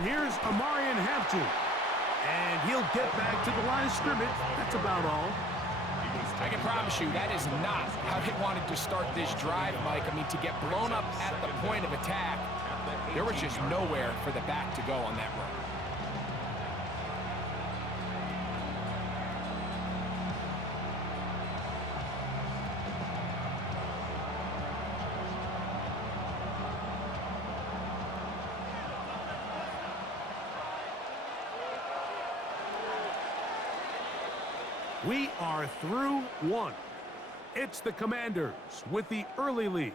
And here's Amarian Hampton. And he'll get back to the line of scrimmage. That's about all. I can promise you that is not how they wanted to start this drive, Mike. I mean, to get blown up at the point of attack, there was just nowhere for the back to go on that run. We are through one. It's the Commanders with the early lead.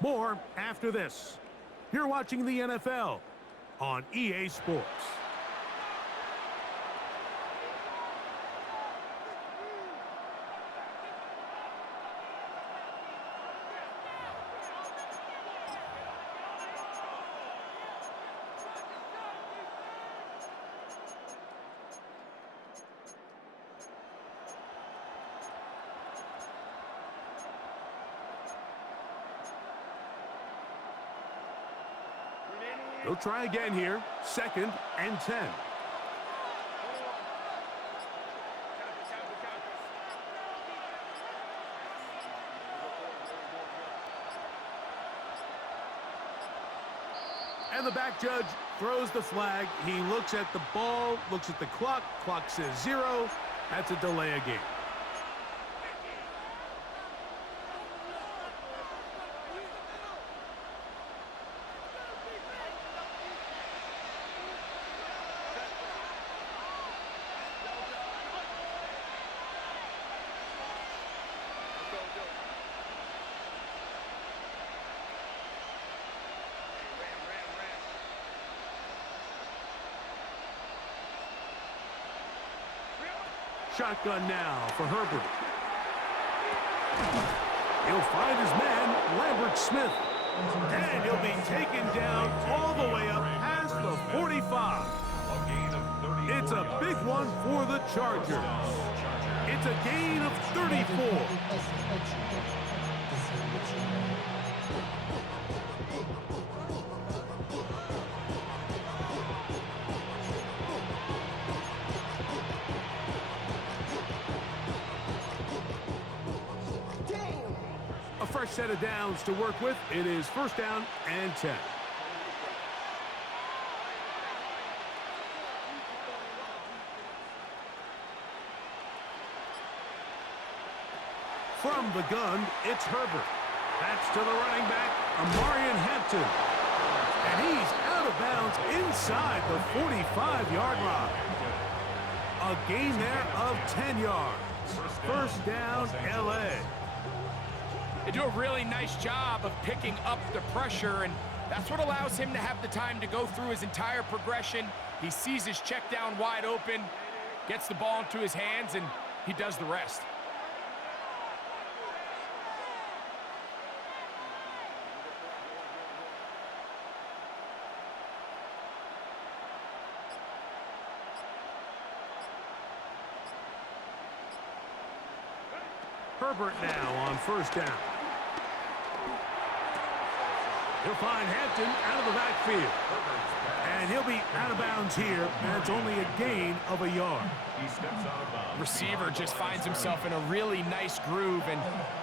More after this. You're watching the NFL on EA Sports. They'll try again here. 2nd and 10. And the back judge throws the flag. He looks at the ball, looks at the clock. Clock says 0. That's a delay of game. Shotgun now for Herbert. He'll find his man, Lambert Smith. And he'll be taken down all the way up past the 45. It's a big one for the Chargers. It's a gain of 34. Fresh set of downs to work with. It is 1st down and 10. From the gun, it's Herbert. That's to the running back, Amarian Hampton. And he's out of bounds inside the 45-yard line. A gain there of 10 yards. 1st down, L.A. They do a really nice job of picking up the pressure, and that's what allows him to have the time to go through his entire progression. He sees his check down wide open, gets the ball into his hands, and he does the rest. Herbert now on 1st down. He'll find Hampton out of the backfield. And he'll be out of bounds here, and it's only a gain of a yard. Receiver just finds himself in a really nice groove, and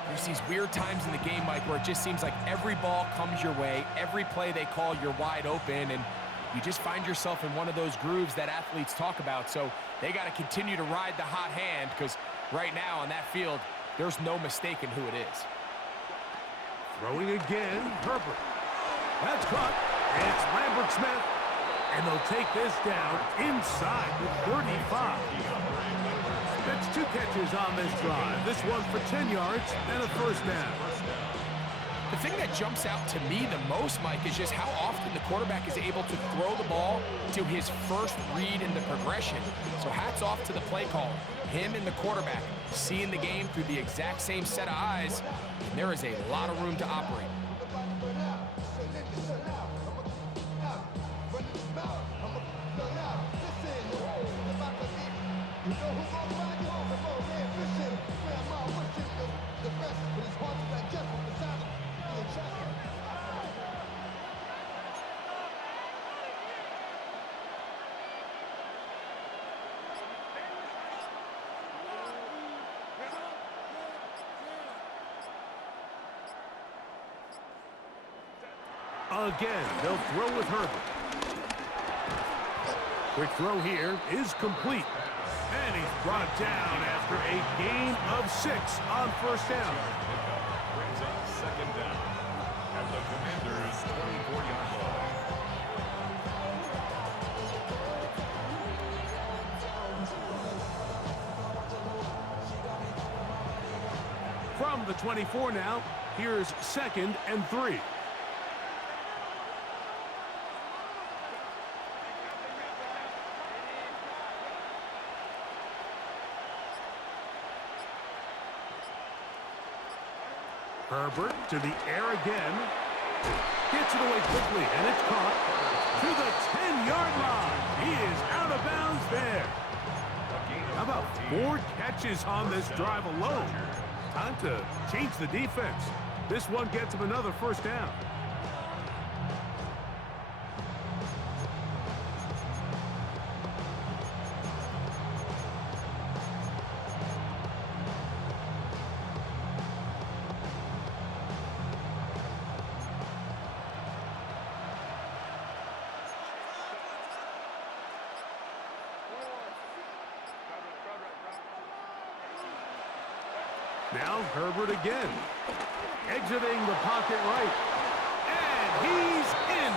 there's these weird times in the game, Mike, where it just seems like every ball comes your way, every play they call, you're wide open, and you just find yourself in one of those grooves that athletes talk about. So they got to continue to ride the hot hand, because right now on that field, there's no mistaking who it is. Throwing again, Herbert. That's caught. It's Lambert Smith. And they'll take this down inside the 35. That's 2 catches on this drive. This one for 10 yards and a 1st down. The thing that jumps out to me the most, Mike, is just how often the quarterback is able to throw the ball to his first read in the progression. So hats off to the play caller. Him and the quarterback seeing the game through the exact same set of eyes, and there is a lot of room to operate. Again, they'll throw with Herbert. Quick throw here is complete. And he's brought down after a gain of 6 on first down. Brings up second down at the Commanders' 24-yard line. From the 24 now, here's 2nd and 3. Herbert to the air again. Gets it away quickly, and it's caught to the 10-yard line. He is out of bounds there. How about 4 catches on this drive alone? Time to change the defense. This one gets him another first down. Now Herbert again, exiting the pocket right, and he's in.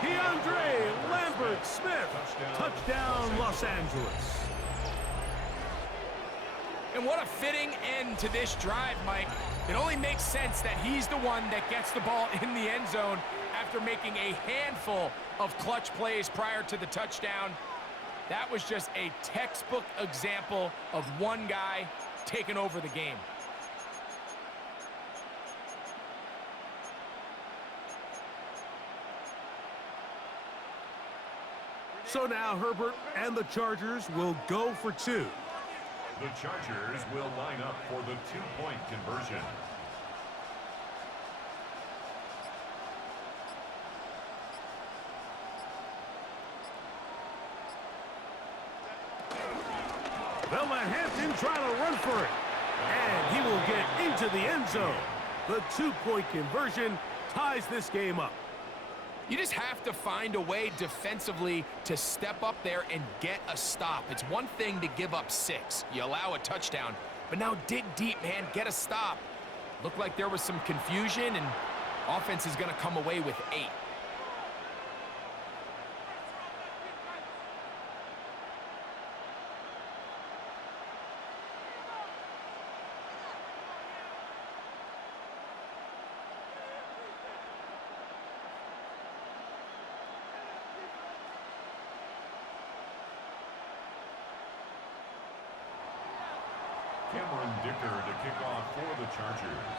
DeAndre Lambert-Smith, touchdown Los Angeles. And what a fitting end to this drive, Mike. It only makes sense that he's the one that gets the ball in the end zone after making a handful of clutch plays prior to the touchdown. That was just a textbook example of one guy taking over the game. So now Herbert and the Chargers will go for 2. The Chargers will line up for the 2-point conversion. They'll let Hampton try to run for it. And he will get into the end zone. The 2-point conversion ties this game up. You just have to find a way defensively to step up there and get a stop. It's one thing to give up 6. You allow a touchdown. But now dig deep, man. Get a stop. Looked like there was some confusion, and offense is going to come away with 8. Cameron Dicker to kick off for the Chargers.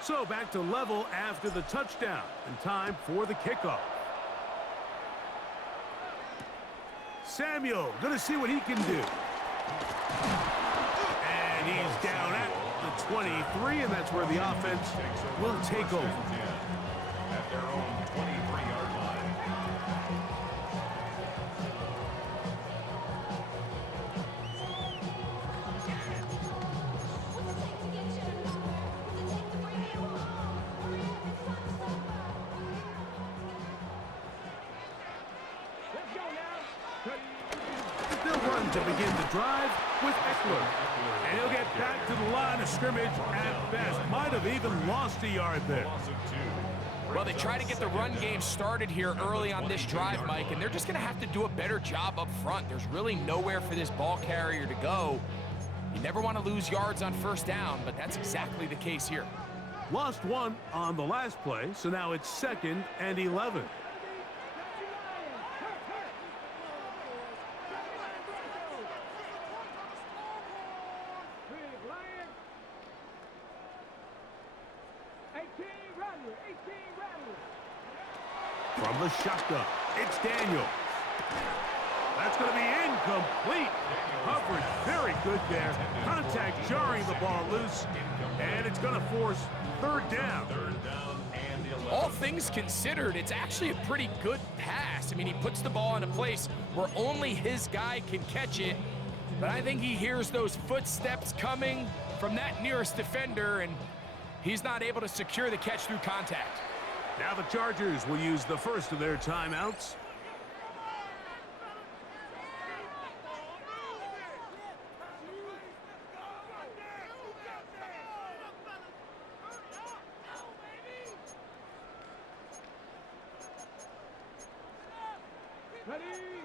So back to level after the touchdown, and time for the kickoff. Samuel gonna see what he can do. And he's down at the 23, and that's where the offense will take over. At their own 23-yard line. They'll run to begin the drive with Eckler. And he'll get back to the line of scrimmage at best. Might have even lost a yard there. Well, they try to get the run game started here early on this drive, Mike, and they're just going to have to do a better job up front. There's really nowhere for this ball carrier to go. You never want to lose yards on first down, but that's exactly the case here. Lost 1 on the last play, so now it's 2nd and 11. From the shotgun, it's Daniels. That's going to be incomplete. Coverage very good there. Contact jarring the ball loose, and it's going to force 3rd down. All things considered, it's actually a pretty good pass. I mean, he puts the ball in a place where only his guy can catch it, but I think he hears those footsteps coming from that nearest defender, and He's not able to secure the catch through contact. Now the Chargers will use the first of their timeouts.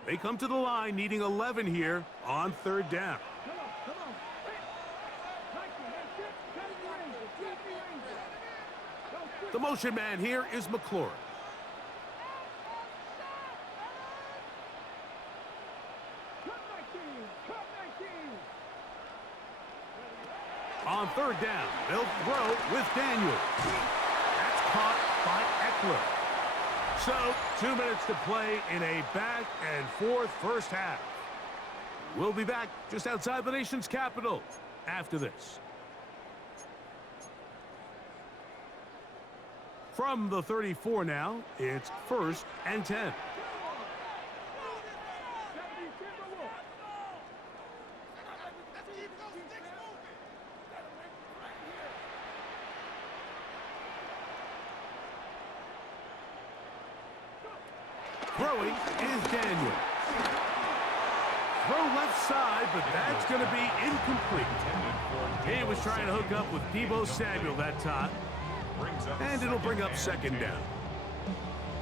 They come to the line needing 11 here on third down. The motion man here is McLaurin. On third down, they'll throw with Daniel. That's caught by Eckler. So, 2 minutes to play in a back-and-forth first half. We'll be back just outside the nation's capital after this. From the 34 now, it's 1st and 10. Throwing is Daniel. Throw left side, but that's going to be incomplete. He was trying to hook up with Deebo Samuel that time. And it'll bring up second down.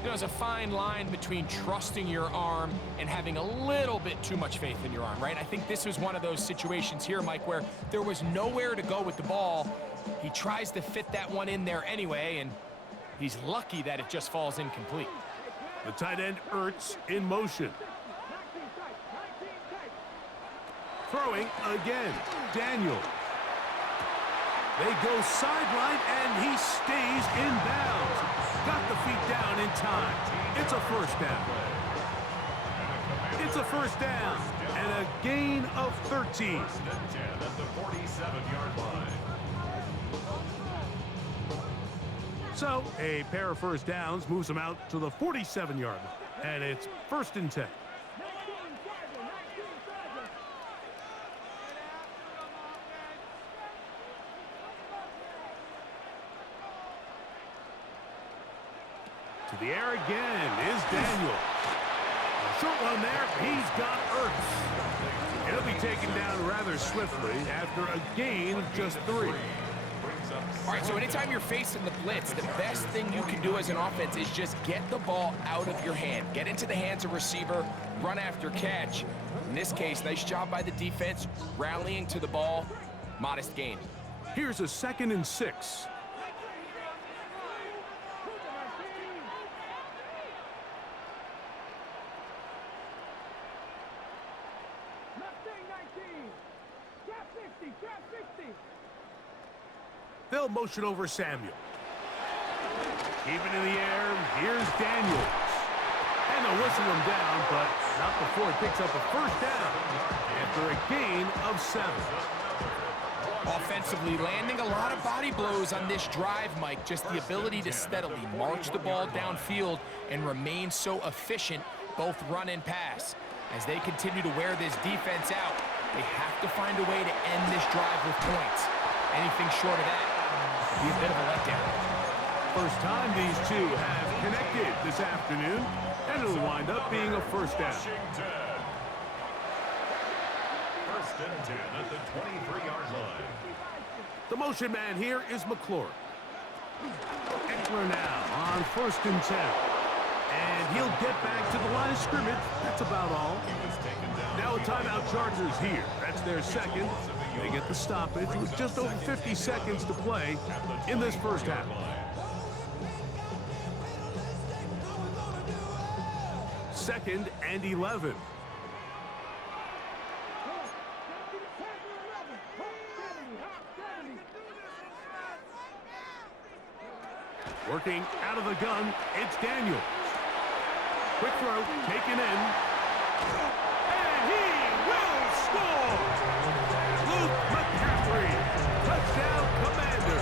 There's a fine line between trusting your arm and having a little bit too much faith in your arm, right? I think this was one of those situations here, Mike, where there was nowhere to go with the ball. He tries to fit that one in there anyway, and he's lucky that it just falls incomplete. The tight end Ertz in motion. Throwing again, Daniel. They go sideline, and he stays in bounds. Got the feet down in time. It's a first down. It's a first down, and a gain of 13. At the 47-yard line. So, a pair of first downs moves them out to the 47-yard line, and it's 1st and 10. To the air again is Daniel. A short one there. He's got Ertz. He'll be taken down rather swiftly after a gain of just 3. All right, so anytime you're facing the blitz, the best thing you can do as an offense is just get the ball out of your hand. Get into the hands of receiver, run after catch. In this case, nice job by the defense, rallying to the ball, modest gain. Here's a 2nd and 6. They'll motion over Samuel. Keep it in the air. Here's Daniels. And they'll whistle him down, but not before he picks up a first down after a gain of 7. Offensively, landing a lot of body blows on this drive, Mike. Just the ability to steadily march the ball downfield and remain so efficient, both run and pass. As they continue to wear this defense out, they have to find a way to end this drive with points. Anything short of that would be a bit of a letdown. First time these two have connected this afternoon, and it'll wind up being a first down. 1st and 10 at the 23-yard line. The motion man here is McLaurin. Eckler now on 1st and 10. And he'll get back to the line of scrimmage. That's about all. Now a timeout Chargers here. That's their second. They get the stoppage with just over 50 seconds to play in this first half. 2nd and 11. Working out of the gun, it's Daniels. Quick throw, taken in. And he will score! Luke McCaffrey, touchdown Commander.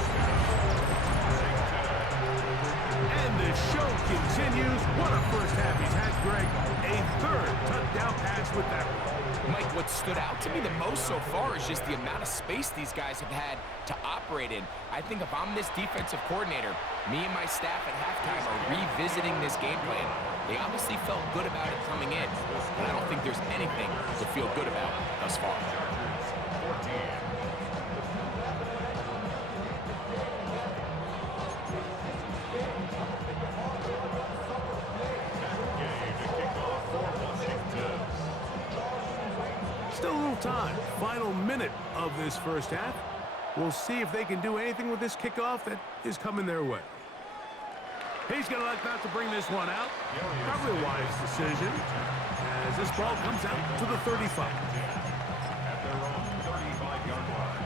And the show continues. What a first half he's had, Greg. A 3rd touchdown pass with that one. Mike, what's stood out to me the most so far is just the amount of space these guys have had to operate in. I think if I'm this defensive coordinator, me and my staff at halftime are revisiting this game plan. They obviously felt good about it coming in, but I don't think there's anything to feel good about thus far. Still a little time. Final minute of this first half. We'll see if they can do anything with this kickoff that is coming their way. He's going to like not to bring this one out. Probably a wise decision as this ball comes out to the 35. At their own 35-yard line.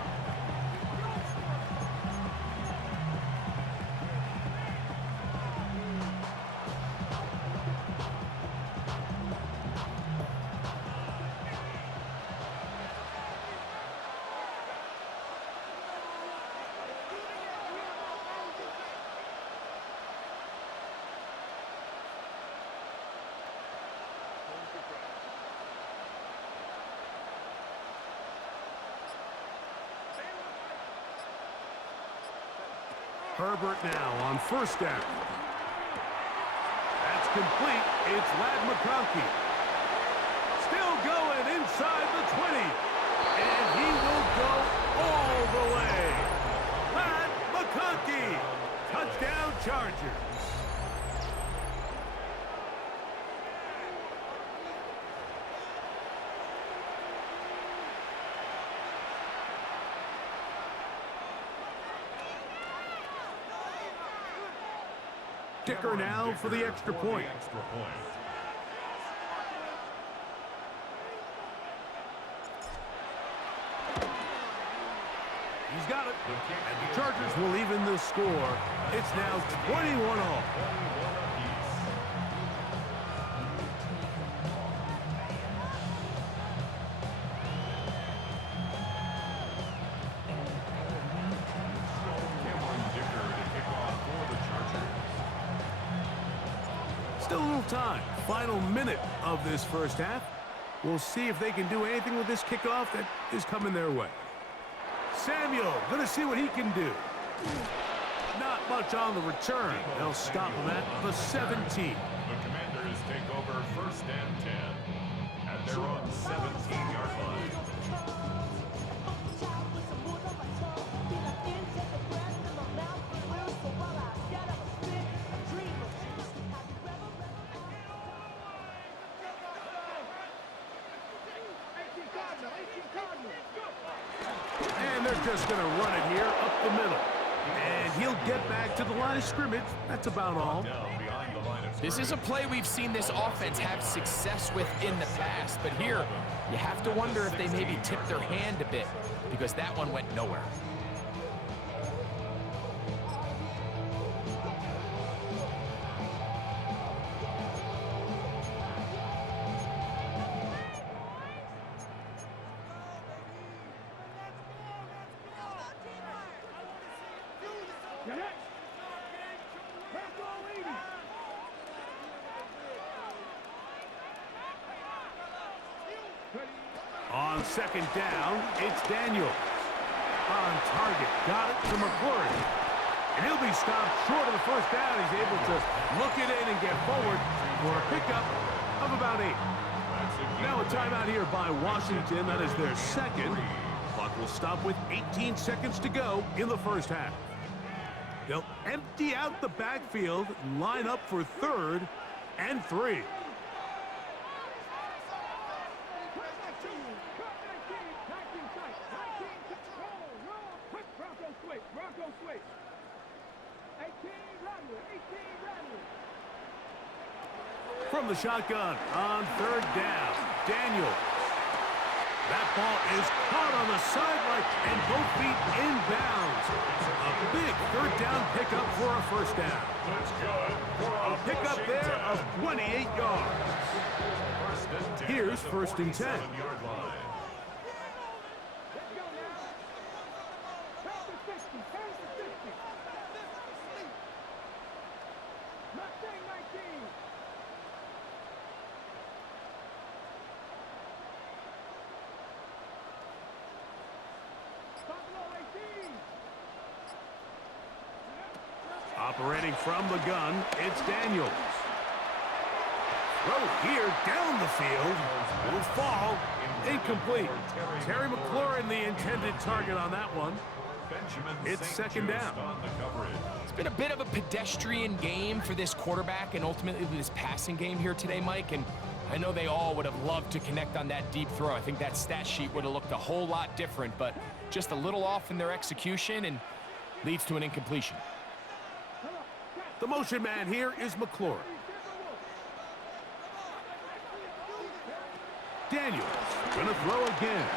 Herbert now on first down. That's complete. It's Lad McConkey. Still going inside the 20. And he will go all the way. Lad McConkey. Touchdown Chargers. Kicker now for the extra point. He's got it. And the Chargers will even the score. It's now 21-all. Still a little time. Final minute of this first half. We'll see if they can do anything with this kickoff that is coming their way. Samuel, going to see what he can do. Not much on the return. They'll stop him at the 17. The Commanders take over first and 10 at their own 17-yard line. And they're just going to run it here up the middle. And he'll get back to the line of scrimmage. That's about all. This is a play we've seen this offense have success with in the past, but here you have to wonder if they maybe tipped their hand a bit because that one went nowhere. On second down, it's Daniels. On target, got it to McClure. And he'll be stopped short of the first down. He's able to look it in and get forward for a pickup of about 8. Now a timeout here by Washington. That is their second. Clock will stop with 18 seconds to go in the first half. They'll empty out the backfield, line up for 3rd and 3. From the shotgun on 3rd down, Daniels. That ball is caught on the sideline and both feet inbounds. A big 3rd down pickup for a first down. A pickup there of 28 yards. Here's 1st and 10. Operating from the gun, it's Daniels. Throw here down the field. Will fall. Incomplete. Terry McLaurin, the intended target on that one. It's second down. It's been a bit of a pedestrian game for this quarterback and ultimately this passing game here today, Mike. And I know they all would have loved to connect on that deep throw. I think that stat sheet would have looked a whole lot different, but just a little off in their execution and leads to an incompletion. The motion man here is McLaurin. Daniels gonna throw again.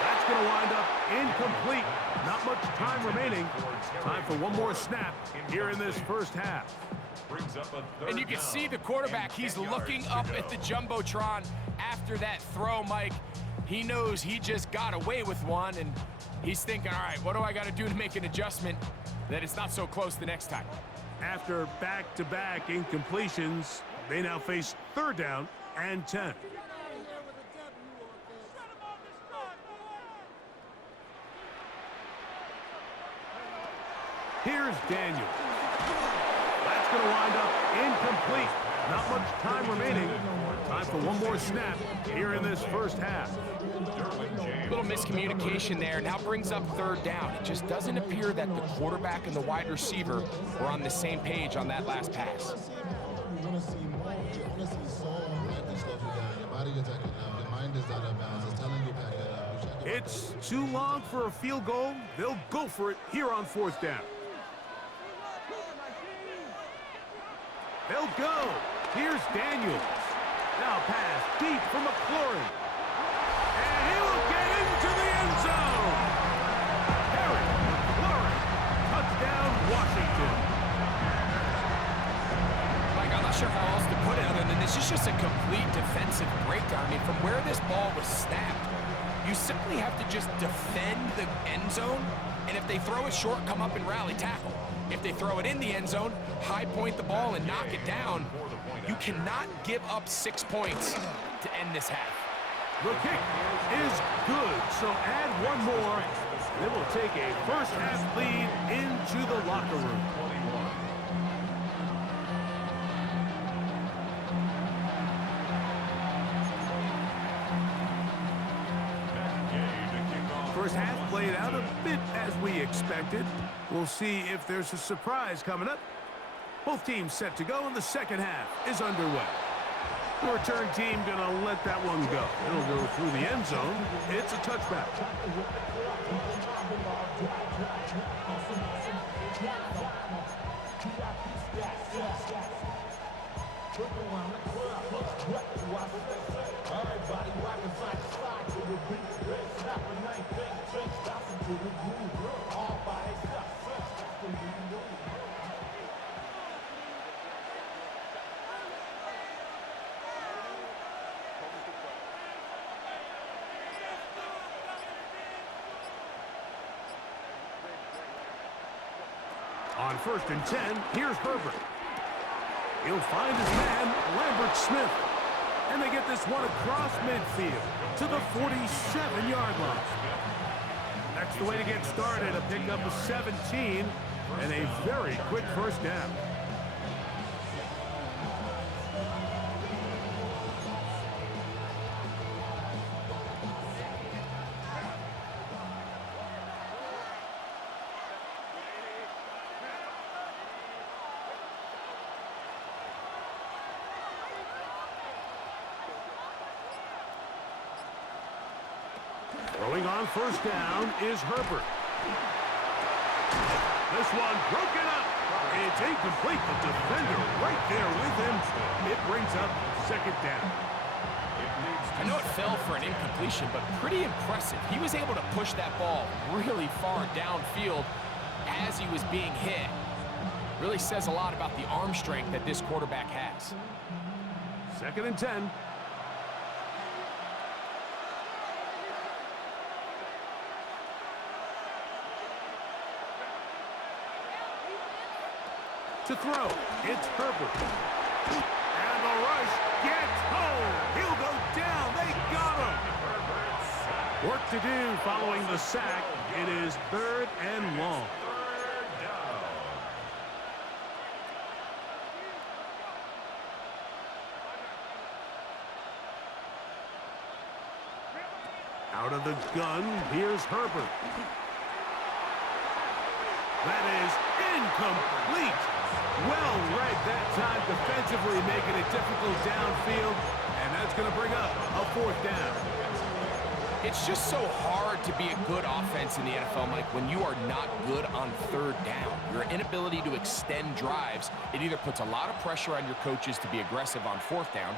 That's gonna wind up incomplete. Not much time remaining. Time for one more snap here in this first half. And you can see the quarterback, he's looking up at the Jumbotron after that throw, Mike. He knows he just got away with one, and he's thinking, all right, what do I got to do to make an adjustment that it's not so close the next time? After back-to-back incompletions, they now face third down and 10. Here's Daniel. That's going to wind up incomplete. Not much time remaining. Time for one more snap here in this first half. Little miscommunication there. Now brings up third down. It just doesn't appear that the quarterback and the wide receiver were on the same page on that last pass. It's too long for a field goal. They'll go for it here on fourth down. They'll go. Here's Daniels. Now pass deep for McLaurin. And he will get into the end zone. Terry McLaurin. Touchdown, Washington. Mike, I'm not sure how else to put it other than this is just a complete defensive breakdown. I mean, from where this ball was snapped, you simply have to just defend the end zone, and if they throw it short, come up and rally tackle. If they throw it in the end zone, high point the ball and knock it down. You cannot give up 6 points to end this half. The kick is good, so add one more. They will take a first half lead into the locker room. First half played out a bit as we expected. We'll see if there's a surprise coming up. Both teams set to go, and the second half is underway. The return team gonna let that one go. It'll go through the end zone. It's a touchback. On 1st and 10, here's Herbert. He'll find his man, Lambert Smith. And they get this one across midfield to the 47-yard line. That's the way to get started. A pickup of 17 and a very quick first down. Throwing on first down is Herbert. This one broken up. It's incomplete. The defender right there with him. It brings up second down. I know it fell for an incompletion, but pretty impressive. He was able to push that ball really far downfield as he was being hit. Really says a lot about the arm strength that this quarterback has. 2nd and 10. To throw, it's Herbert. And the rush gets home. He'll go down. They got him. Work to do following the sack. It is 3rd and long. Out of the gun, here's Herbert. That is incomplete. Well read that time defensively, making it difficult downfield, and that's going to bring up a 4th down. It's just so hard to be a good offense in the NFL, Mike, when you are not good on 3rd down. Your inability to extend drives, it either puts a lot of pressure on your coaches to be aggressive on 4th down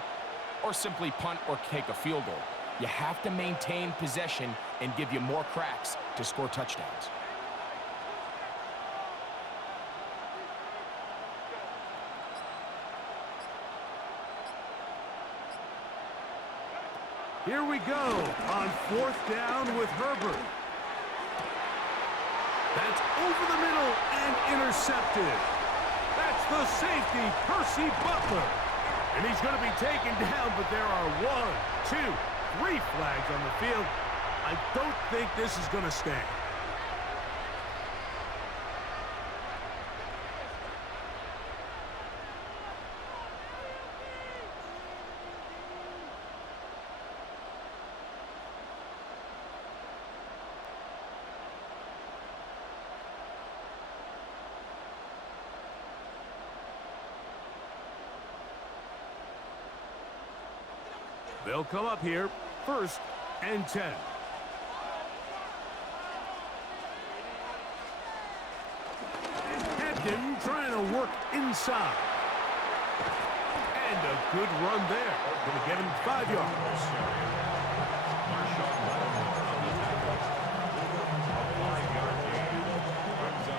or simply punt or take a field goal. You have to maintain possession and give you more cracks to score touchdowns. Here we go on 4th down with Herbert. That's over the middle and intercepted. That's the safety, Percy Butler. And he's going to be taken down, but there are 1, 2, 3 flags on the field. I don't think this is going to stand. They'll come up here, 1st and 10. Hampton trying to work inside. And a good run there. Going to get him 5 yards.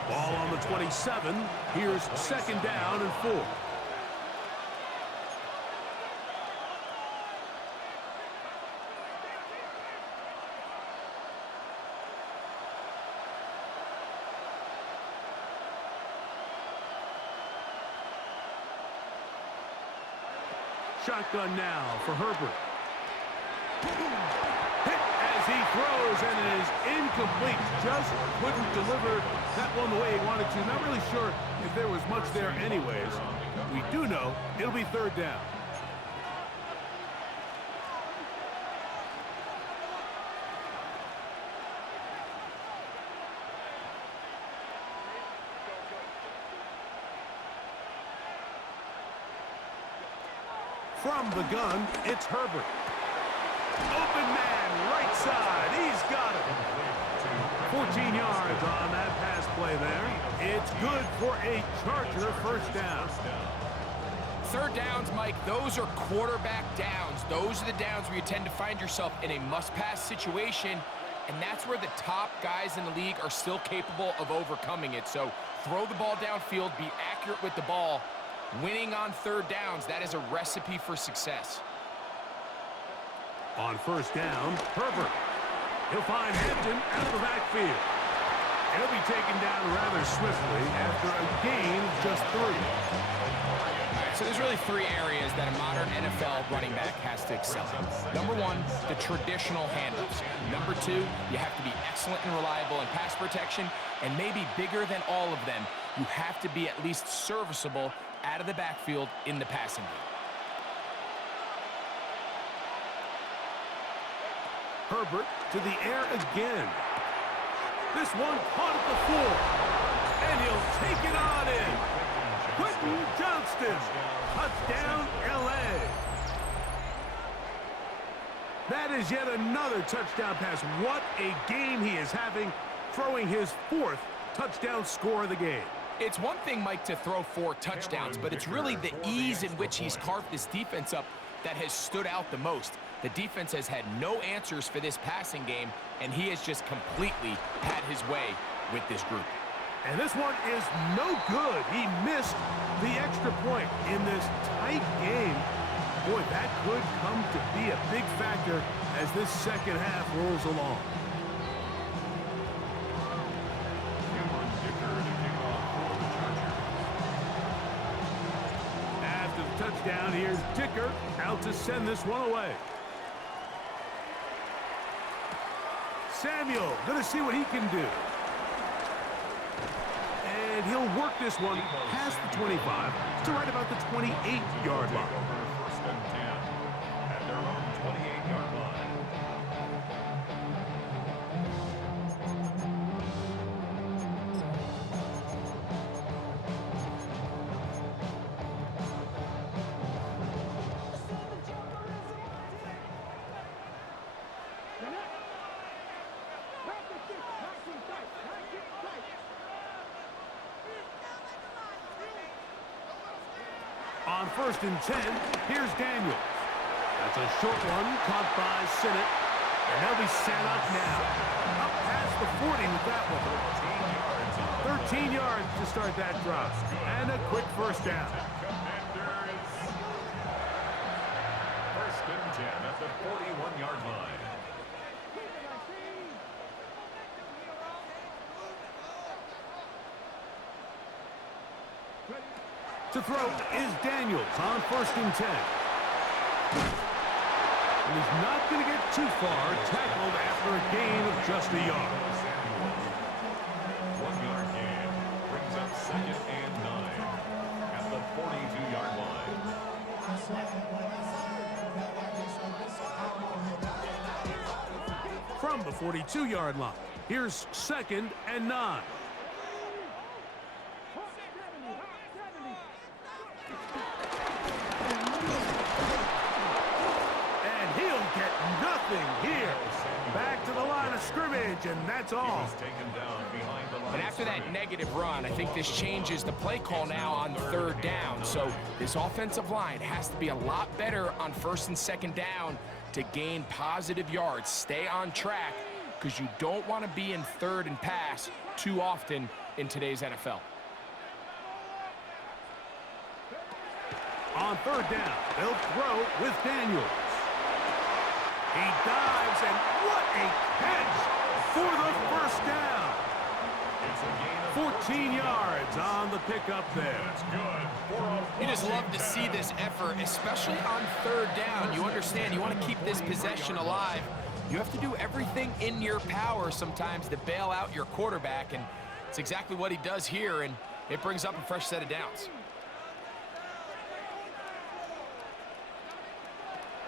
Ball on the 27. Here's 2nd down and 4. Shotgun now for Herbert. Hit as he throws, and it is incomplete. Just couldn't deliver that one the way he wanted to. Not really sure if there was much there anyways. We do know it'll be 3rd down. From the gun, it's Herbert. Open man, right side. He's got it. 14 yards on that pass play there. It's good for a Charger 1st down. 3rd downs, Mike, those are quarterback downs. Those are the downs where you tend to find yourself in a must-pass situation, and that's where the top guys in the league are still capable of overcoming it. So throw the ball downfield, be accurate with the ball. Winning on 3rd downs, that is a recipe for success. On 1st down, Herbert. He'll find Hampton out of the backfield. He'll be taken down rather swiftly after a gain of just 3. All right, so there's really 3 areas that a modern NFL running back has to excel in. Number 1, the traditional handoffs. Number 2, you have to be excellent and reliable in pass protection, and maybe bigger than all of them, you have to be at least serviceable out of the backfield in the passing game. Herbert to the air again. This one caught at the floor. And he'll take it on in. Quentin Johnston. Touchdown, L.A. That is yet another touchdown pass. What a game he is having, throwing his 4th touchdown score of the game. It's one thing, Mike, to throw 4 touchdowns, but it's really the ease in which he's carved this defense up that has stood out the most. The defense has had no answers for this passing game, and he has just completely had his way with this group. And this one is no good. He missed the extra point in this tight game. Boy, that could come to be a big factor as this 2nd half rolls along. Touchdown, here's Dicker out to send this one away. Samuel going to see what he can do. And he'll work this one past the 25 to right about the 28-yard line. 1st and 10 at their own 28-yard line. On 1st and 10, here's Daniels. That's a short one caught by Sinnott. And they'll be set up now. Up past the 40 with that one. 13 yards to start that drop. And a quick first down. First and 10 at the 41-yard line. To throw is Daniels on 1st and 10. And he's not going to get too far, tackled after a gain of just a yard. 1 yard gain brings up 2nd and 9 at the 42-yard line. From the 42-yard line, here's 2nd and 9. Here, back to the line of scrimmage, and that's all. And after that negative run, I think this changes the play call now on 3rd down. So this offensive line has to be a lot better on 1st and 2nd down to gain positive yards. Stay on track, because you don't want to be in 3rd and pass too often in today's NFL. On 3rd down, they'll throw with Daniels. He dives, and what a catch for the first down. 14 yards on the pickup there. You just love to see this effort, especially on 3rd down. You understand, you want to keep this possession alive. You have to do everything in your power sometimes to bail out your quarterback, and it's exactly what he does here, and it brings up a fresh set of downs.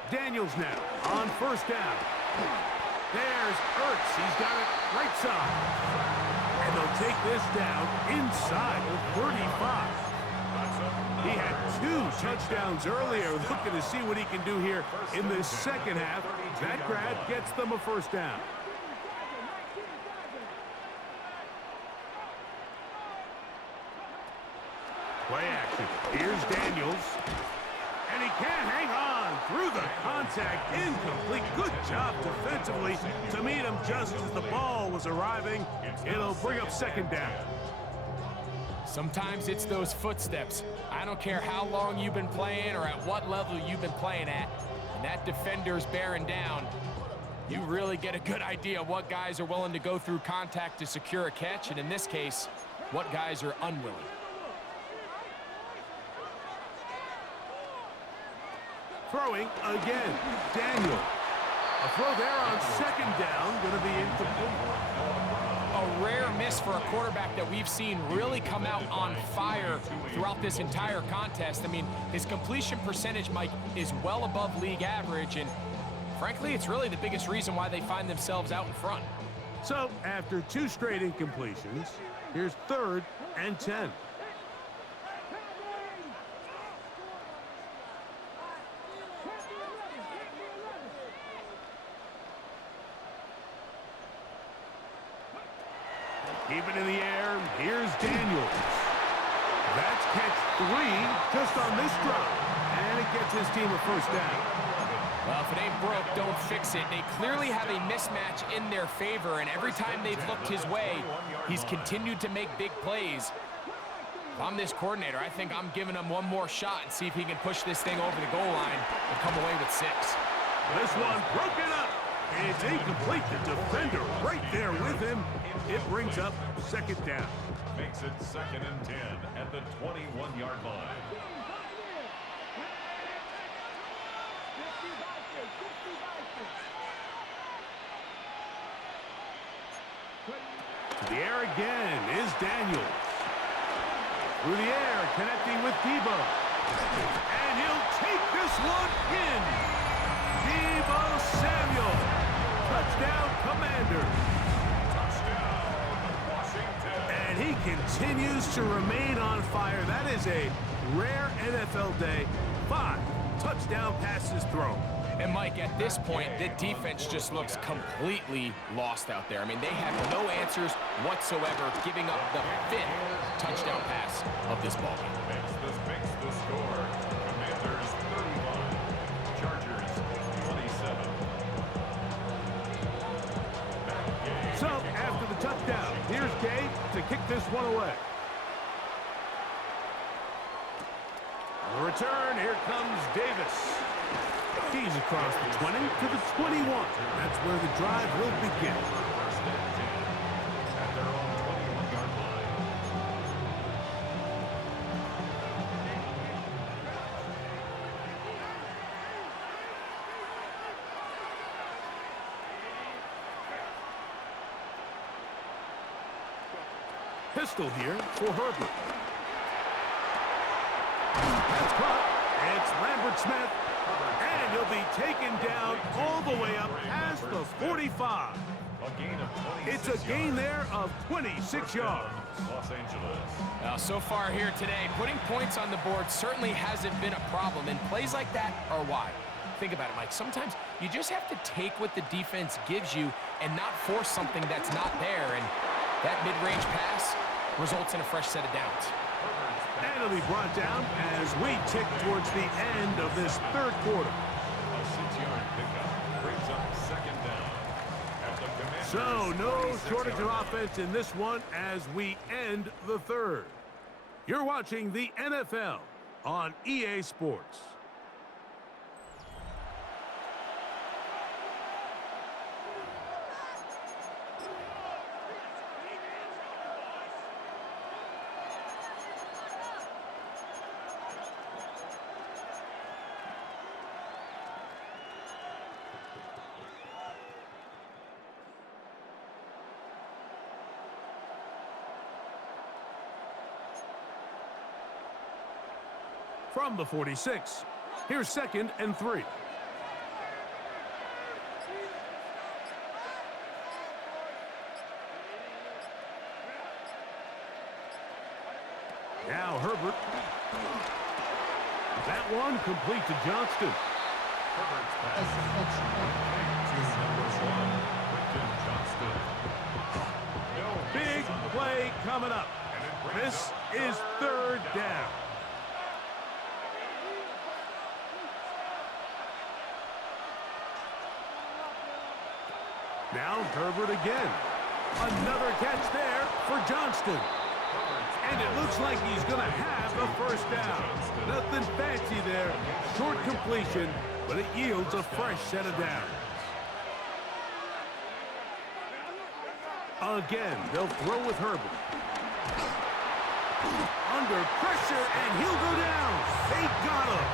Daniels now on 1st down. There's Ertz. He's got it right side. And they'll take this down inside the 35. He had 2 touchdowns earlier. Looking to see what he can do here in the second half. That grab gets them a first down. Play action. Here's Daniels. And he can't hang on through the contact. Incomplete. Good job defensively to meet him just as the ball was arriving. It'll bring up 2nd down. Sometimes it's those footsteps. I don't care how long you've been playing or at what level you've been playing at. And that defender's bearing down. You really get a good idea of what guys are willing to go through contact to secure a catch, and in this case, what guys are unwilling. Throwing again, Daniel. A throw there on 2nd down, going to be incomplete. A rare miss for a quarterback that we've seen really come out on fire throughout this entire contest. I mean, his completion percentage, Mike, is well above league average, and frankly, it's really the biggest reason why they find themselves out in front. So, after 2 straight incompletions, here's 3rd and 10. Keep it in the air. Here's Daniels. That's catch 3 just on this drop. And it gets his team a first down. Well, if it ain't broke, don't fix it. They clearly have a mismatch in their favor, and every time they've looked his way, he's continued to make big plays. If I'm this coordinator, I think I'm giving him one more shot and see if he can push this thing over the goal line and come away with 6. This one broken up. And it's incomplete. The defender right there with him. It brings up 2nd down. Makes it 2nd and 10 at the 21-yard line. To the air again is Daniels. Through the air, connecting with Debo. And he'll take this one in. Debo Samuel. Touchdown, Commanders. Touchdown, Washington. And he continues to remain on fire. That is a rare NFL day. 5 touchdown passes thrown. And Mike, at this point, the defense just looks completely lost out there. I mean, they have no answers whatsoever, giving up the 5th touchdown pass of this ballgame. Makes the score. Commanders 31, Chargers 27. So, after the touchdown, here's Gabe to kick this one away. On the return, here comes Davis. He's across the 20 to the 21. That's where the drive will begin. First and 10 at their own 21-yard line. Pistol here for Herbert. That's caught. It's Lambert Smith. And he'll be taken down all the way up past the 45. A gain of 26 It's a gain there of 26 yards. Los Angeles. Now, so far here today, putting points on the board certainly hasn't been a problem, and plays like that are why. Think about it, Mike. Sometimes you just have to take what the defense gives you and not force something that's not there, and that mid-range pass results in a fresh set of downs. And it'll be brought down as we tick towards the end of this third quarter. A 6-yard pickup brings up second down. At the Commanders' So no shortage of 26-yard offense in this one as we end the third. You're watching the NFL on EA Sports. From the 46, here's 2nd and 3. Now Herbert. That one complete to Johnston. Herbert's pass. To number 1, Quentin Johnston. No Big misses on the play coming up. And it brings This up is third down. Now Herbert again. Another catch there for Johnston. And it looks like he's going to have the first down. Nothing fancy there. Short completion, but it yields a fresh set of downs. Again, they'll throw with Herbert. Under pressure, and he'll go down. They got him.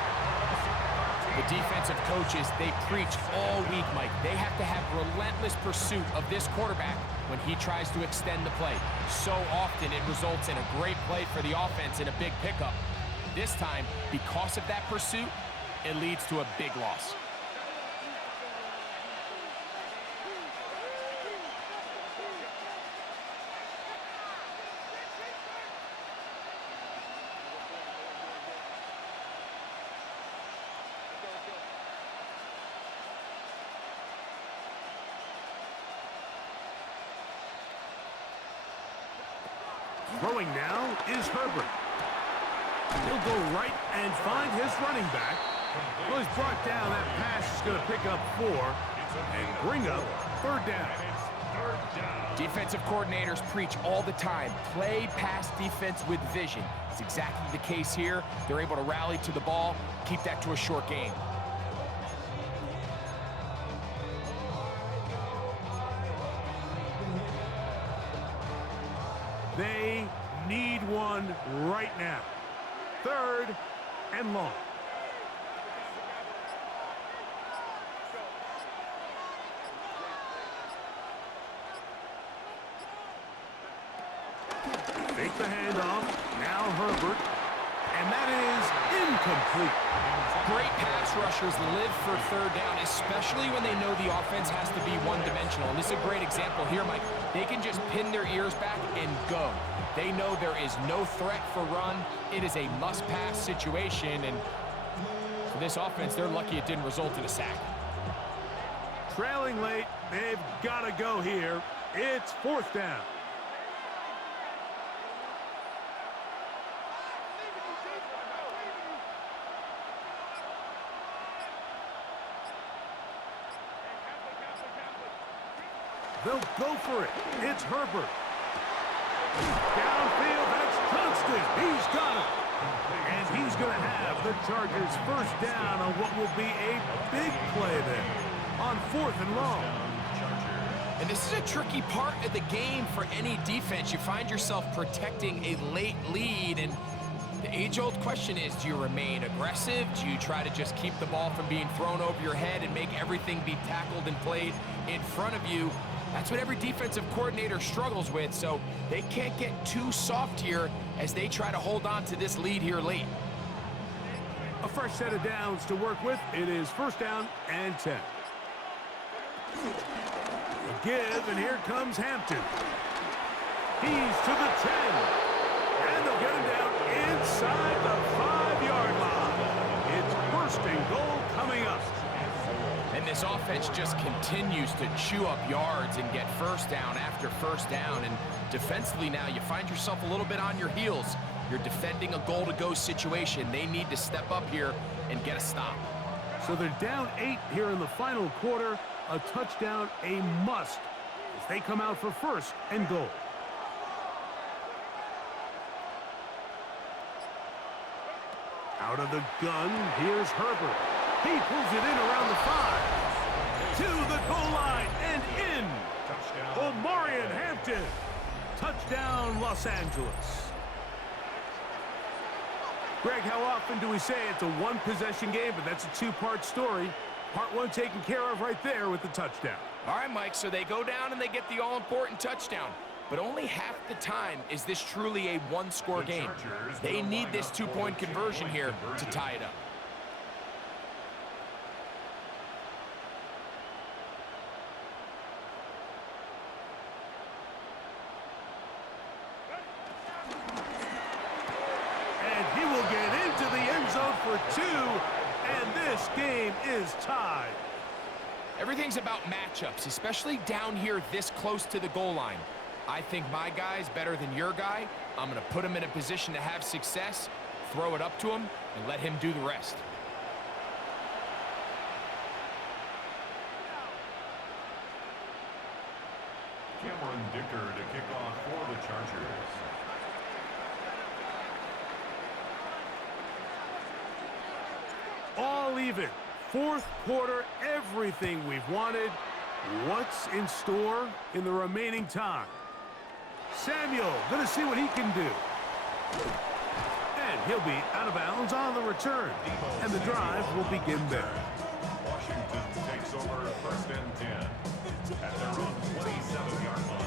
The defensive coaches, they preach all week, Mike. They have to have relentless pursuit of this quarterback when he tries to extend the play. So often it results in a great play for the offense and a big pickup. This time, because of that pursuit, it leads to a big loss. Throwing now is Herbert. He'll go right and find his running back. Well, he's brought down. That pass is going to pick up 4 and bring up third down. Defensive coordinators preach all the time, play pass defense with vision. It's exactly the case here. They're able to rally to the ball, keep that to a short gain. They need one right now. Third and long. Fake the handoff. Now Herbert. And that is incomplete. Great pass rushers live for third down, especially when they know the offense has to be one-dimensional. And this is a great example here, Mike. They can just pin their ears back and go. They know there is no threat for run. It is a must-pass situation, and For this offense, they're lucky it didn't result in a sack. Trailing late, they've got to go here. It's fourth down. They'll go for it. It's Herbert. Downfield, that's Johnston. He's got it. And he's going to have the Chargers first down on what will be a big play there on 4th and long. And this is a tricky part of the game for any defense. You find yourself protecting a late lead, and the age-old question is, do you remain aggressive? Do you try to just keep the ball from being thrown over your head and make everything be tackled and played in front of you? That's what every defensive coordinator struggles with, so they can't get too soft here as they try to hold on to this lead here late. A fresh set of downs to work with. It is first down and 10. A give, and here comes Hampton. He's to the 10. And they'll get him down inside the 5-yard line. It's first and goal coming up. And this offense just continues to chew up yards and get first down after first down. And defensively now, you find yourself a little bit on your heels. You're defending a goal-to-go situation. They need to step up here and get a stop. So they're down 8 here in the final quarter. A touchdown, a must, as they come out for first and goal. Out of the gun, here's Herbert. He pulls it in around the 5. To the goal line and in. Omarion Hampton. Touchdown, Los Angeles. Greg, how often do we say it's a one-possession game, but that's a two-part story? Part 1 taken care of right there with the touchdown. All right, Mike, so they go down and they get the all-important touchdown. But only half the time is this truly a one-score game. They need this two-point conversion here to tie it up. And he will get into the end zone for 2, and this game is tied. Everything's about matchups, especially down here this close to the goal line. I think my guy's better than your guy. I'm going to put him in a position to have success, throw it up to him, and let him do the rest. Cameron Dicker to kick off for the Chargers. All even. Fourth quarter, everything we've wanted. What's in store in the remaining time? Samuel, gonna see what he can do. And he'll be out of bounds on the return. And the drive will begin there. Washington takes over first and 10 at their own 27-yard line.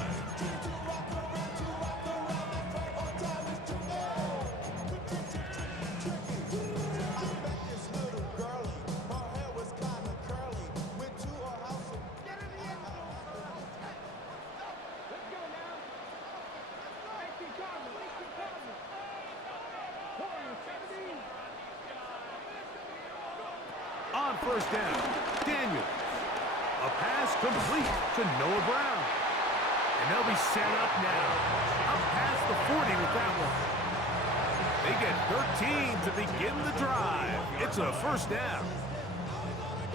On first down, Daniels. A pass complete to Noah Brown. And they'll be set up now. Up past the 40 with that one. They get 13 to begin the drive. It's a first down.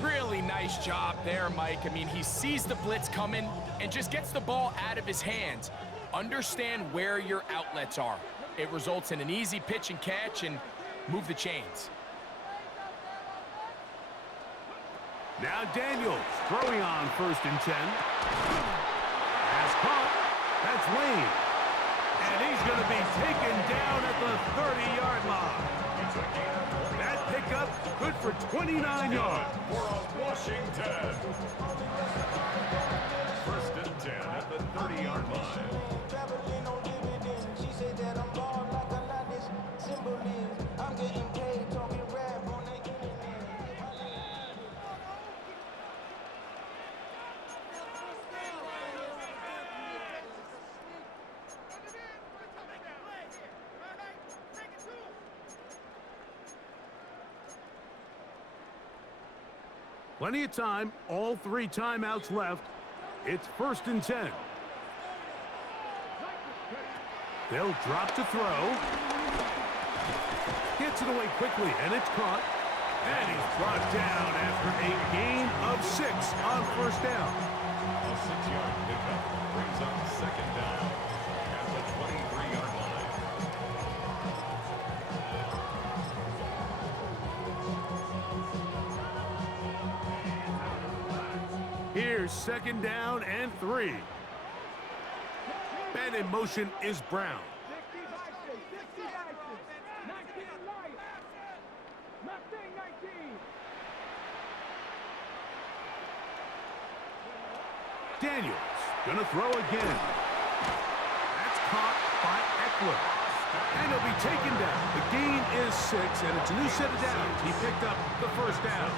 Really nice job there, Mike. I mean, he sees the blitz coming and just gets the ball out of his hands. Understand where your outlets are. It results in an easy pitch and catch and move the chains. Now Daniels throwing on first and 10. Pass caught. That's Lane. And he's going to be taken down at the 30-yard line. That pickup good for 29 yards. For Washington. First and 10 at the 30-yard line. Plenty of time, all 3 timeouts left. It's 1st and 10. They'll drop to throw. Gets it away quickly, and it's caught. And he's brought down after a gain of 6 on 1st down. A 6-yard pickup brings up 2nd down at the 23-yard line. Here's 2nd down and 3. Man in motion is Brown. Daniels gonna throw again. That's caught by Eckler. And he'll be taken down. The gain is 6, and it's a new set of downs. He picked up the 1st down.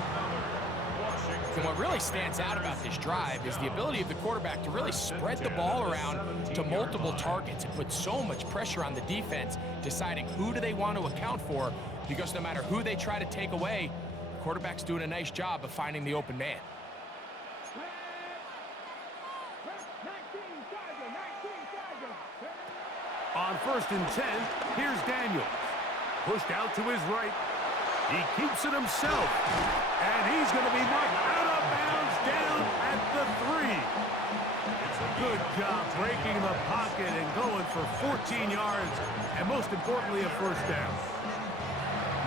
And what really stands out about this drive is the ability of the quarterback to really spread the ball around to multiple targets and put so much pressure on the defense, deciding who do they want to account for, because no matter who they try to take away, the quarterback's doing a nice job of finding the open man. On 1st and 10, here's Daniels. Pushed out to his right. He keeps it himself. And he's going to be marked out of bounds down at the 3. Good job breaking the pocket and going for 14 yards. And most importantly, a 1st down.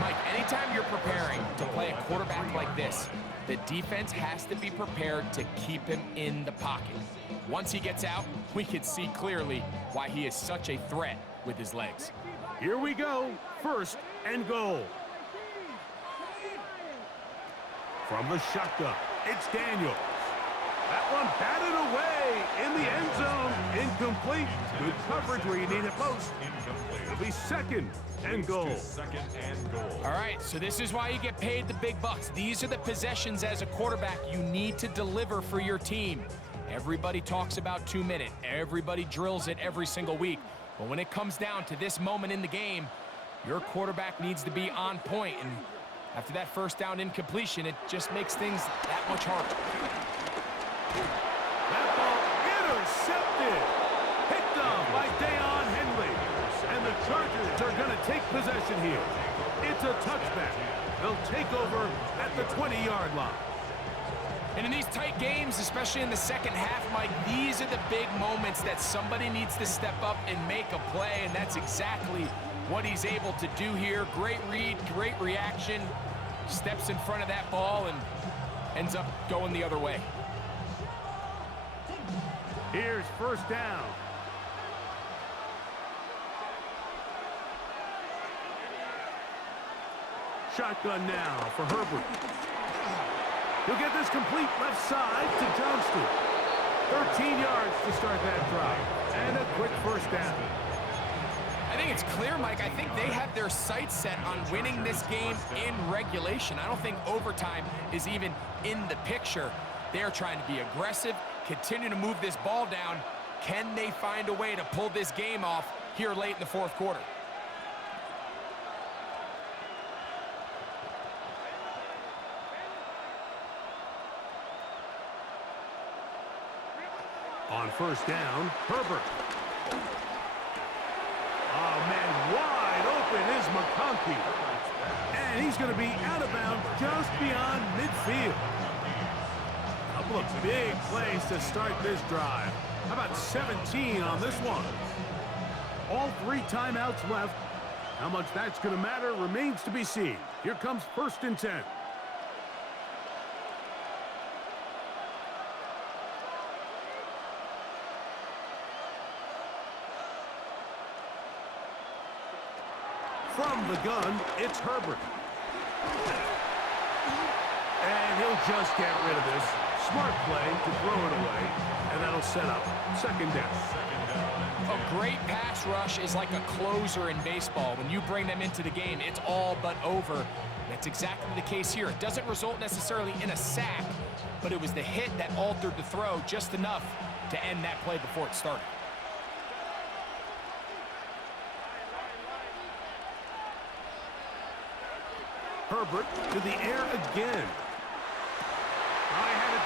Mike, anytime you're preparing to play a quarterback like this, the defense has to be prepared to keep him in the pocket. Once he gets out, we can see clearly why he is such a threat with his legs. Here we go. 1st and goal. From the shotgun, it's Daniels. That one batted away in the end zone. Incomplete. Good coverage where you need it most. It'll be 2nd and goal. All right, so this is why you get paid the big bucks. These are the possessions as a quarterback you need to deliver for your team. Everybody talks about 2-minute. Everybody drills it every single week. But when it comes down to this moment in the game, your quarterback needs to be on point. And after that 1st down incompletion, it just makes things that much harder. That ball intercepted. Picked up by Deion Henley. And the Chargers are going to take possession here. It's a touchback. They'll take over at the 20-yard line. And in these tight games, especially in the 2nd half, Mike, these are the big moments that somebody needs to step up and make a play, and that's exactly what he's able to do here. Great read, great reaction, steps in front of that ball and ends up going the other way. Here's 1st down. Shotgun now for Herbert. He'll get this complete left side to Johnston. 13 yards to start that drive. And a quick 1st down. I think it's clear, Mike. I think they have their sights set on winning this game in regulation. I don't think overtime is even in the picture. They're trying to be aggressive, continue to move this ball down. Can they find a way to pull this game off here late in the 4th quarter? On 1st down, Herbert. Oh, man, wide open is McConkey. And he's going to be out of bounds just beyond midfield. A couple of big plays to start this drive. How about 17 on this one? All 3 timeouts left. How much that's going to matter remains to be seen. Here comes 1st and 10. From the gun, it's Herbert. And he'll just get rid of this. Smart play to throw it away, and that'll set up 2nd down. A great pass rush is like a closer in baseball. When you bring them into the game, it's all but over. That's exactly the case here. It doesn't result necessarily in a sack, but it was the hit that altered the throw just enough to end that play before it started. Herbert to the air again.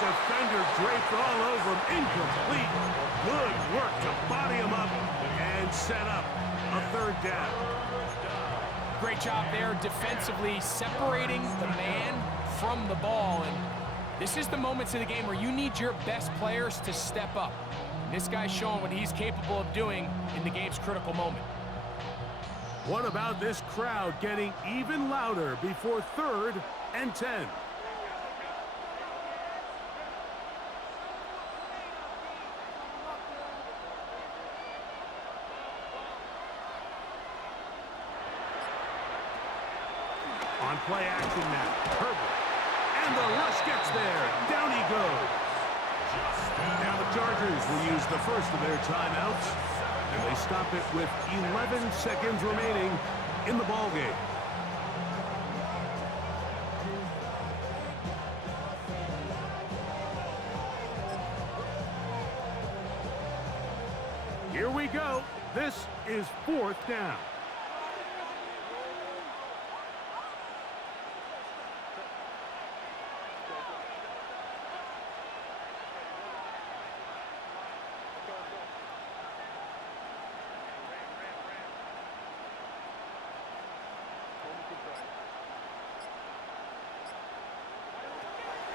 defender draped all over him. Incomplete. Good work to body him up and set up a third down. Great job there defensively, separating the man from the ball. And this is the moments of the game where you need your best players to step up. This guy's showing what he's capable of doing in the game's critical moment. What about this crowd getting even louder before 3rd and 10? On play action now, Herbert. And the rush gets there. Down he goes. Now the Chargers will use the first of their timeouts. And they stop it with 11 seconds remaining in the ballgame. Here we go. This is 4th down.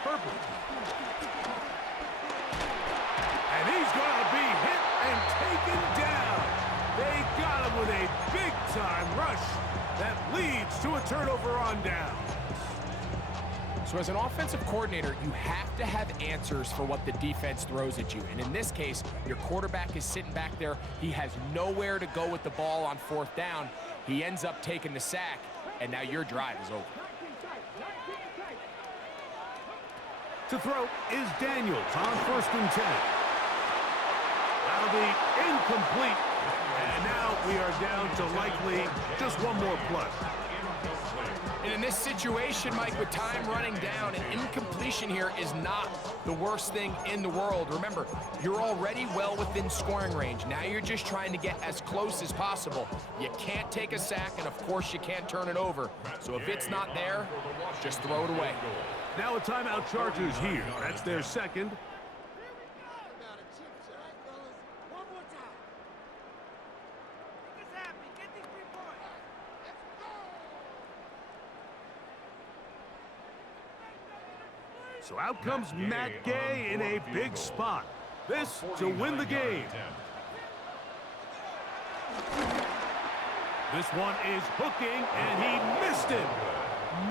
Herbert. And he's going to be hit and taken down. They got him with a big-time rush that leads to a turnover on down. So as an offensive coordinator, you have to have answers for what the defense throws at you. And in this case, your quarterback is sitting back there. He has nowhere to go with the ball on 4th down. He ends up taking the sack, and now your drive is over. To throw is Daniels on 1st and 10. That'll be incomplete. And now we are down to likely just one more play. And in this situation, Mike, with time running down, an incompletion here is not the worst thing in the world. Remember, you're already well within scoring range. Now you're just trying to get as close as possible. You can't take a sack, and of course you can't turn it over. So if it's not there, just throw it away. Now a timeout Chargers here. That's their second. So out comes Matt Gay in a big spot. This to win the game. This one is hooking, and he missed it.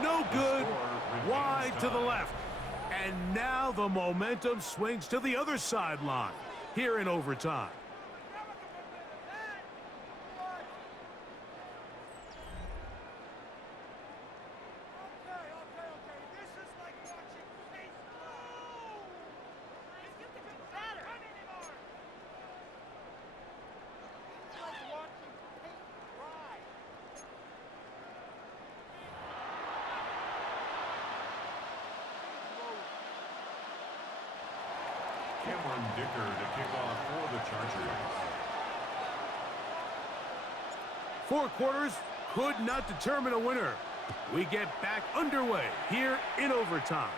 No good. Wide to the left. And now the momentum swings to the other sideline here in overtime. To kick off for the Chargers. 4 quarters could not determine a winner. We get back underway here in overtime.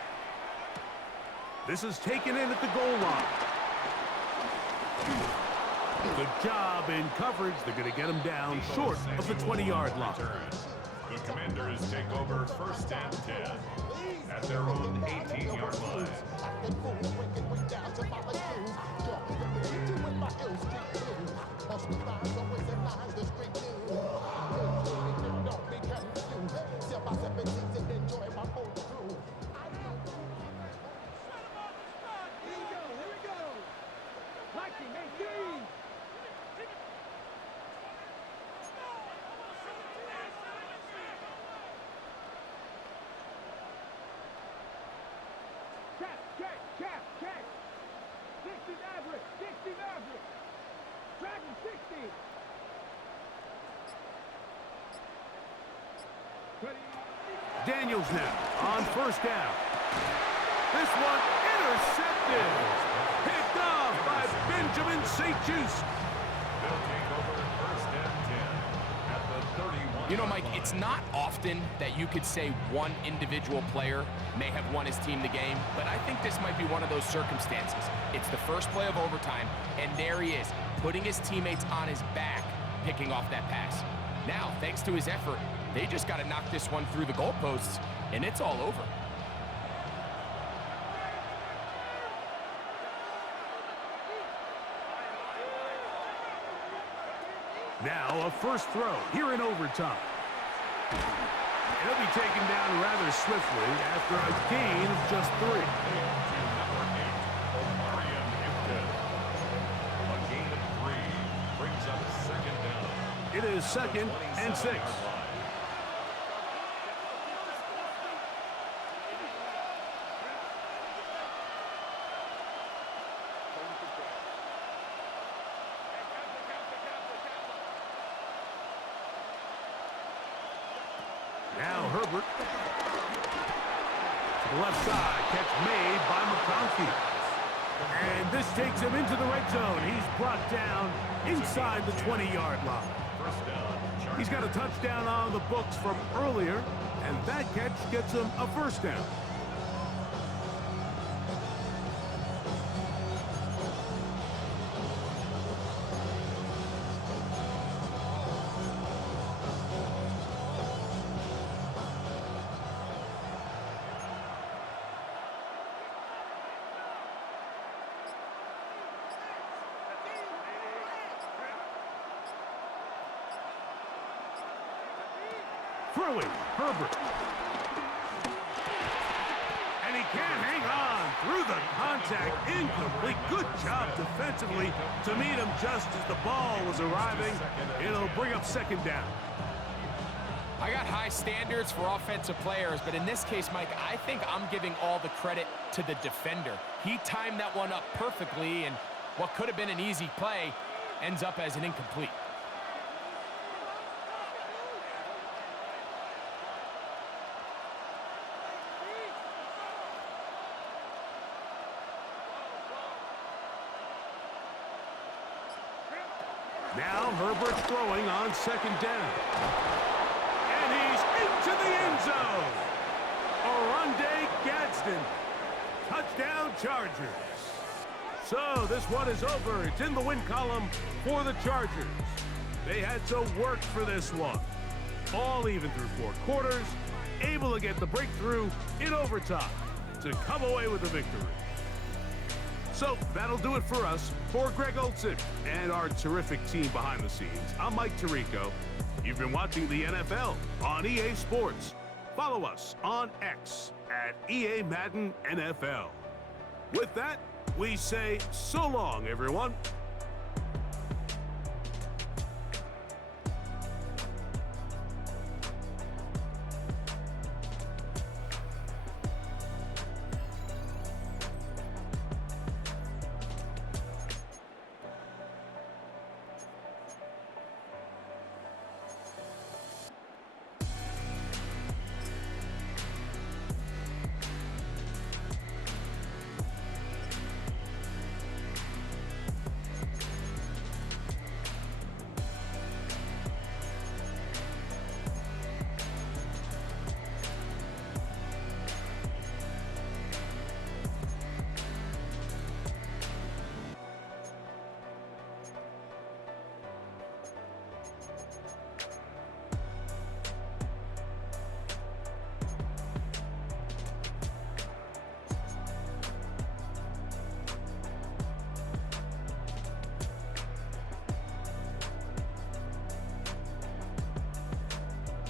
This is taken in at the goal line. Good job in coverage. They're going to get him down short of the 20-yard line. The Commanders take over 1st and 10 at their own 18-yard line. Check. 60 Maverick. Dragon 60. Daniels now on 1st down. This one intercepted. Picked off by Benjamin St. Just. They'll take over 1st and 10 at the 31. You know, Mike, it's not often that you could say one individual player may have won his team the game, but I think this might be one of those circumstances. It's the first play of overtime, and there he is, putting his teammates on his back, picking off that pass. Now, thanks to his effort, they just got to knock this one through the goalposts, and it's all over. Now a first throw here in overtime. He'll be taken down rather swiftly after a gain of just 3. A gain of 3 brings up second down. It is 2nd and 6. Now Herbert. To the left side. Catch made by McConkey. And this takes him into the red zone. He's brought down inside the 20-yard line. First down. He's got a touchdown on the books from earlier, and that catch gets him a first down. Throwing, Herbert. And he can't hang on through the contact. Incomplete. Good job defensively to meet him just as the ball was arriving. It'll bring up second down. I got high standards for offensive players, but in this case, Mike, I think I'm giving all the credit to the defender. He timed that one up perfectly, and what could have been an easy play ends up as an incomplete. Now Herbert's throwing on second down. And he's into the end zone. Oronde Gadsden. Touchdown Chargers. So this one is over. It's in the win column for the Chargers. They had to work for this one. All even through 4 quarters. Able to get the breakthrough in overtime to come away with the victory. So that'll do it for us. For Greg Olson and our terrific team behind the scenes, I'm Mike Tirico. You've been watching the NFL on EA Sports. Follow us on X at EA Madden NFL. With that, we say so long, everyone.